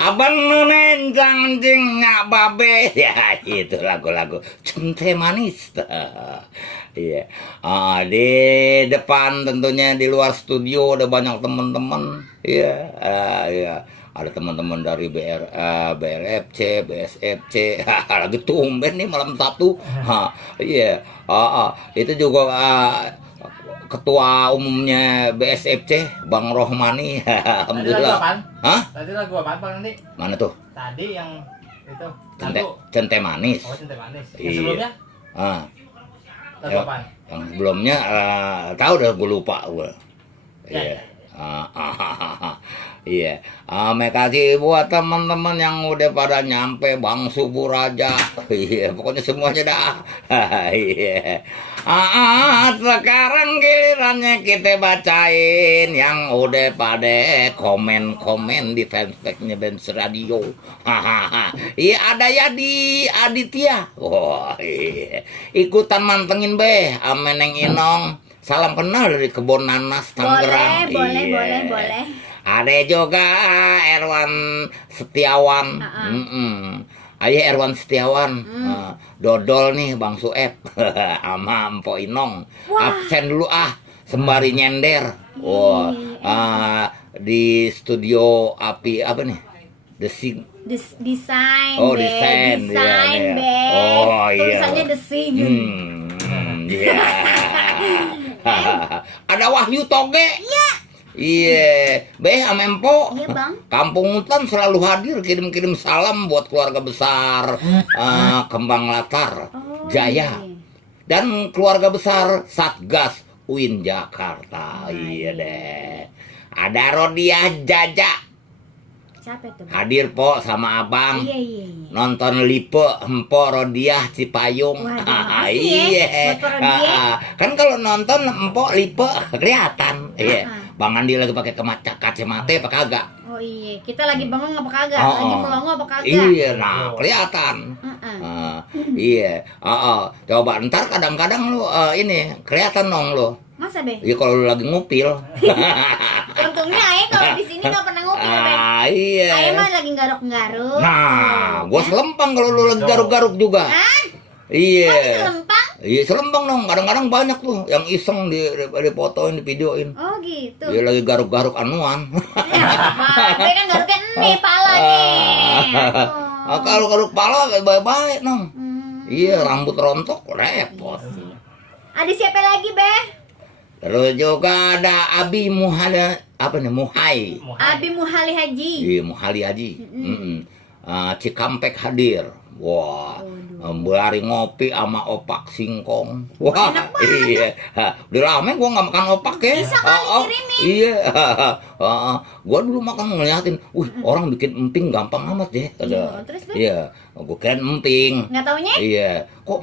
Abang nenjang jing ngak babe. Ya itu lagu-lagu Cente Manis. Iya. Di depan tentunya di luar studio ada banyak teman-teman. Iya, iya. Ada teman-teman dari BRFC, BSFC. Lagi tumben nih malam Sabtu. Iya. Itu juga ketua umumnya BSFC, Bang Rohmani. Alhamdulillah. Hah? Tadi lagu apaan Bang Andi? Mana tuh? Tadi yang itu. Cente Manis. Oh, Cente Manis. Yang Iya. sebelumnya? Lagu apaan? Yang sebelumnya tahu dah gue lupa gue. Iya. Iya. Makasih buat teman-teman yang udah pada nyampe, Bang Subur Raja. Iya, pokoknya semuanya dah. Iya. Sekarang gilirannya kita bacain yang udah pada komen-komen di fanspage-nya Benz Radio. Iya, ada ya di Aditya. Wah, iya. Ikutan mantengin be, Ameneng Inong. Salam kenal dari Kebon Nanas Tangerang. Boleh. Ada juga Erwan Setiawan. Ayo Erwan Setiawan. Dodol nih Bang Sueb sama Mpok Inong. Absen dulu sembari nyender. Di studio api apa nih? Desain. Oh, desain. Be. Oh, iya. Tulisannya desain. Iya. Ada Wahyu Toge. Iya, Beh sama Empo. Iya, Bang. Kampung Hutan selalu hadir kirim-kirim salam buat keluarga besar Kembang Latar Jaya dan keluarga besar Satgas UIN Jakarta. Iya deh. Ada Rodiah Jaja. Siapa itu? Hadir po sama abang. Iya. Nonton Lipe Empo Rodiah Cipayung. Iya. Kan kalau nonton Empo Lipe kelihatan. Iya. Bang Andi lagi pakai kacamata apa kagak? Oh iya, kita lagi bengong apa kagak? Lagi melongo apa kagak? Iya, nah kelihatan. Iya. Coba ntar kadang-kadang lu ini kelihatan dong lu. Masa be? Iya kalau lu lagi ngupil. Untungnya Ayah kalau di sini nggak pernah ngupil be. Iya. Ayah mah lagi garuk-garuk. Nah, gua selempang kalau lu lagi garuk-garuk juga. Iya. Selempang? Iya selempang dong. Kadang-kadang banyak tuh yang iseng di fotoin, di videoin. Oh gitu. Iya lagi garuk-garuk anuan. Babe kan garuknya nih pala nih. Kalau garuk pala baik-baik dong. Iya rambut rontok repot. Ada siapa lagi be? Terus juga ada Abi Muhali Muhai. Abi Muhali Haji. Iya Muhali Haji. Cikampek hadir. Wah, berari ngopi sama opak singkong. Wah, iya. Udah lama gua nggak makan opak ya. Bisa kali kirimin. Iya. Gua dulu makan ngeliatin, orang bikin emping gampang amat ya. Iya, gua kira emping. Nggak taunya? Iya. Kok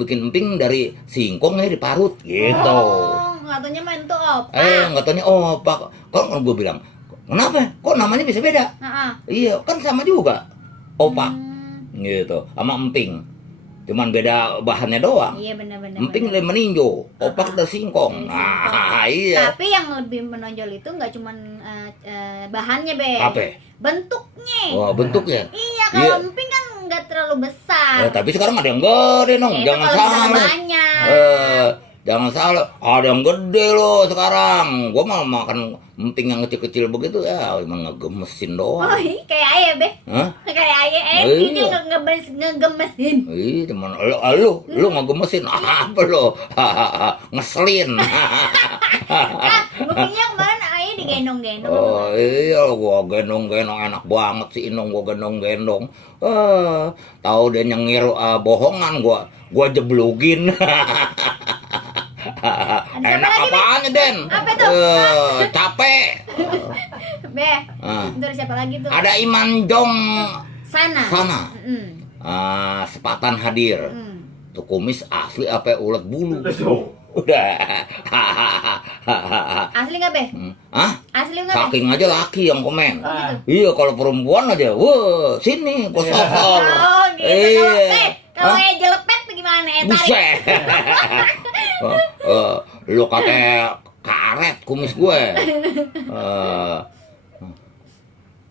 bikin emping dari singkong ya diparut gitu. Oh, nggak taunya main tuh opak. Nggak taunya opak. Kok gua bilang, kenapa? Kok namanya bisa beda? Iya, kan sama juga. Opak. Gitu sama emping cuman beda bahannya doang. Iya benar-benar emping dari meninjo, opak dari singkong. Iya tapi yang lebih menonjol itu nggak cuman bahannya be, apa bentuknya. Bentuknya iya kalau emping kan nggak terlalu besar. Tapi sekarang ada yang gede dong. Jangan salah jangan salah, ada yang gede loh sekarang. Gua mau makan emping yang kecil-kecil begitu ya, emang ngegemesin doang. Oh iya, kayak ayah be. Kayak ayah, ini ngegemesin. Iya teman, lu ngegemesin apa lo? Ngeselin. Buktinya kemarin ayah digendong-gendong. Oh iya, gua gendong-gendong enak banget sih Inong, gua gendong-gendong. Tahu dia nyengir bohongan, gua jeblugin. Enak apaan Den? Apa tuh? Capek. Be, terus siapa lagi tuh? Ada Iman Jong Sana. Sepatan hadir. Tuh kumis asli apa ulet bulu. Udah. Asli nggak be? Asli nggak? Saking aja laki yang komen. Iya kalau perempuan aja, sini gua sokol. Oh gitu. Kalau kayak jelepet gimana? Buset. Lu kata karet kumis gue.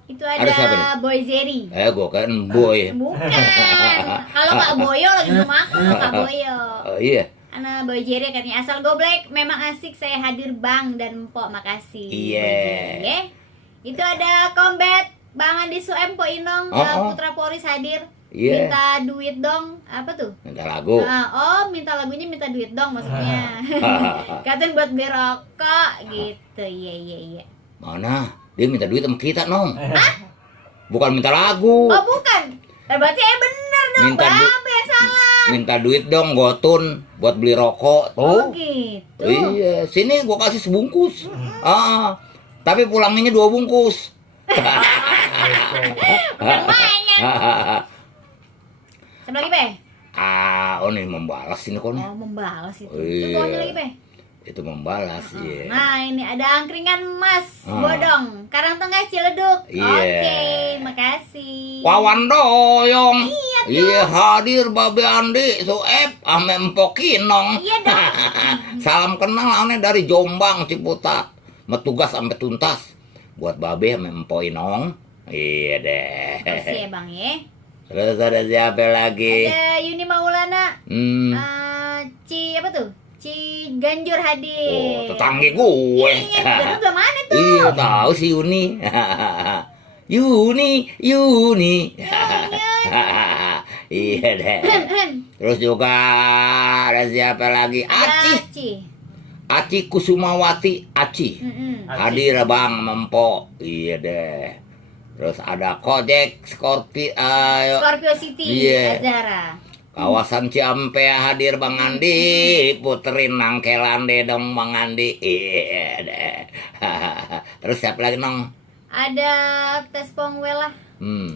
Itu Ada siapa nih? ada Boy Zeri. Gue kan boy. Bukan. Kalau Kak Boyo lagi belum aku, Kak Boyo. Iya. Ana Boy Jerry katanya asal goblek memang asik saya hadir Bang dan Mpok makasih. Iya. Boy Jerry, ya. Itu ada combat Bang Andi Suem Po Inong Putra Poris hadir. Iya. Minta duit dong. Apa tuh? Minta lagu. Minta lagunya minta duit dong maksudnya. Katanya buat beli rokok gitu. Iya. Mana? Dia minta duit sama kita, Nong. Bukan minta lagu. Oh, bukan. Berarti bener dong, Minta Bang. du- Apa yang salah? Minta duit dong, gotun buat beli rokok. Oh, gitu. Iya, sini gua kasih sebungkus. Tapi pulanginnya 2 bungkus. Bukan mainan. Siapa lagi, Pe? Ini membalas ini kok nih. Oh, membalas itu. Iya. Itu bawahnya lagi, Pe. Itu membalas, iya. Nah, ini ada angkringan Mas Ah. Bodong, Karangtengah Ciledug. Iya. Oke, makasih. Wawan doyong. Iya, hadir Babe Andi, Soeb, ame Empok Kinong. Iya dong. Salam kenal aneh dari Jombang, Ciputat. Metugas sampai tuntas. Buat Babe ame Empok Inong. Iya deh. Makasih ya, Bang ya. Terus ada siapa lagi? Ada Yuni Maulana. Apa tuh? Ci Ganjur hadir. Tetangga gue. Iya, Ganjur belum ada tuh. Iya, tahu si Yuni. Yuni. Iya deh. Terus juga ada siapa lagi? Aci. Aci Kusumawati Aci. Hadir Bang Mempo. Iya deh. Terus ada Kojek Scorpio City. Iya. Azara. Kawasan Ciampea hadir Bang Andi, puterin nangkelan deh dong Bang Andi. Iya deh. Terus siapa lagi Nong? Ada Tes Pongwela.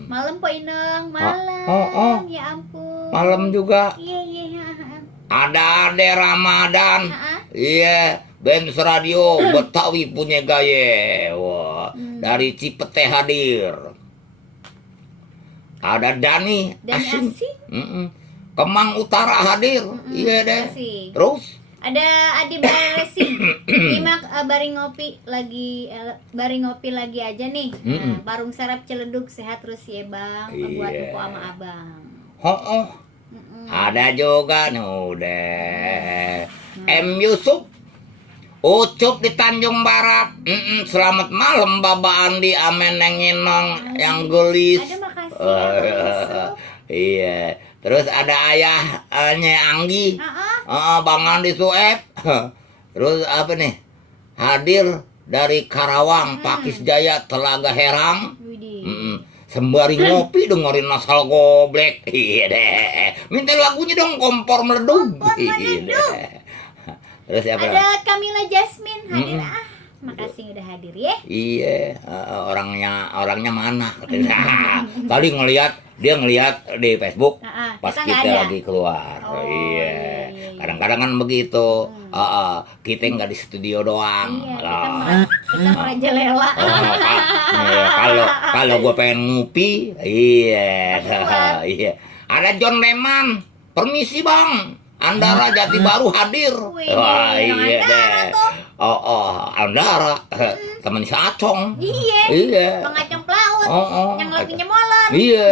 Malam Po Inong, malam. Ya ampun. Malam juga. Iya. Ada Ade Ramadan. Iya, Benz Radio Betawi punya gaya. Wah, dari Cipete hadir. Ada Dani Asin. Kemang Utara hadir. Iya deh. Makasih. Terus Ada Adi Baresi. Nyimak bari ngopi lagi aja nih. Nah, Parung Serap Ciledug sehat terus ya, Bang. Buat Iya. Mpok sama Abang. Ada juga nih udah. M Yusuf Ucup di Tanjung Barat. Selamat malam Baba Andi amen yang nginong yang gelis. Ada makasih ya, Bang Yusuf. Iya. Terus ada ayahnya Anggi. Bang Andi Sueb. Terus apa nih? Hadir dari Karawang, Pakis Jaya, Telaga Herang. Widih. Sembari ngopi dengerin Nasal Goblek. Iya deh. Minta lagunya dong, Kompor Meledug. Iya deh. Terus siapa? Ada Camila Jasmine hadir. Makasih udah hadir ya. Iya, orangnya mana? Tadi dia ngelihat di Facebook pas kita kita nggak ada. lagi keluar. Oh, Iya. iya. Kadang-kadang kan begitu. Kita nggak di studio doang. Iya, kita merajalela. Kalau gue pengen ngupi, iya. Iya. Ada John Leman. Permisi Bang. Andara Jati Baru hadir. Wih, Wah, yang iya Andara deh. tuh. Andara. Temen si Acong. Iya. Iya. Pengacang pelaut. Yang lagunya molor. Iya.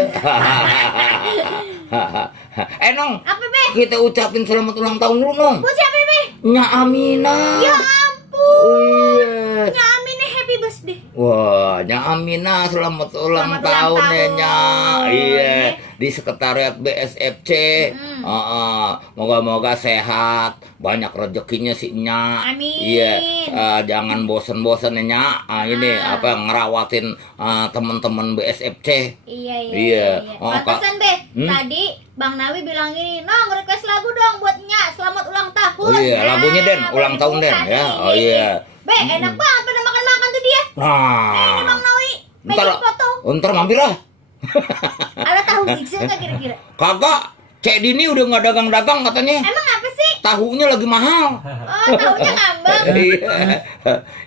Nong, Apa, Be? kita ucapin selamat ulang tahun dulu, Nong. Buat siapa, Be? Nya Aminah. Ya ampun. Iya. Ya amin nih, happy birthday. Wah, Nya Aminah selamat ulang tahun ya, Nya. Iya, di sekretariat BSFC. Moga-moga sehat, banyak rezekinya si Nya. Amin. Iya, jangan bosen-bosen ya, Nya. Ini ngerawatin teman-teman BSFC. Iya. Iya. Pantesan, Be. Tadi Bang Nawi bilang gini, Nong request lagu dong buat Nya, selamat ulang tahun. Oh iya, lagunya Den, ulang tahun Den ya. Oh iya. Be, enak banget pada makan-makan tuh dia. Ini Bang Nawi, pengen foto. Ntar mampir lah. Ada tahu siksa nggak kira-kira? Kagak, Cek Dini udah nggak dagang-dagang katanya. Emang apa sih? Tahunya lagi mahal. Oh, tahunya ngambang.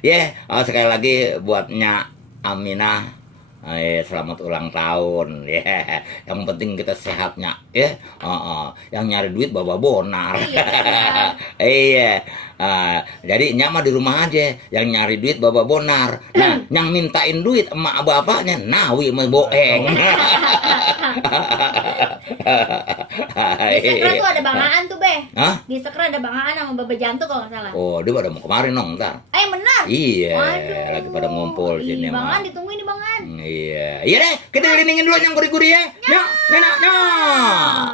Iya. Sekali lagi buat Nya Aminah. Selamat ulang tahun. Ya, yang penting kita sehatnya, ya. Yang nyari duit bawa bonar. Iya. Jadi nyak mah di rumah aja, yang nyari duit bawa bonar. Nah, yang mintain duit emak bapaknya nawi sama boeng. Di Sekre tuh ada bangaan tuh, Be. Hah? Di Sekre ada bangaan sama Baba Jantung kalau nggak salah. Oh, dia pada mau kemarin dong, ntar. Benar. Iya, Waduh. lagi pada ngumpul sini Bangaan mah. ditungguin nih Bangaan. Iya, iya deh, kita lingin dulu yang gurih-gurih ya. Nyok, nenek, nyok.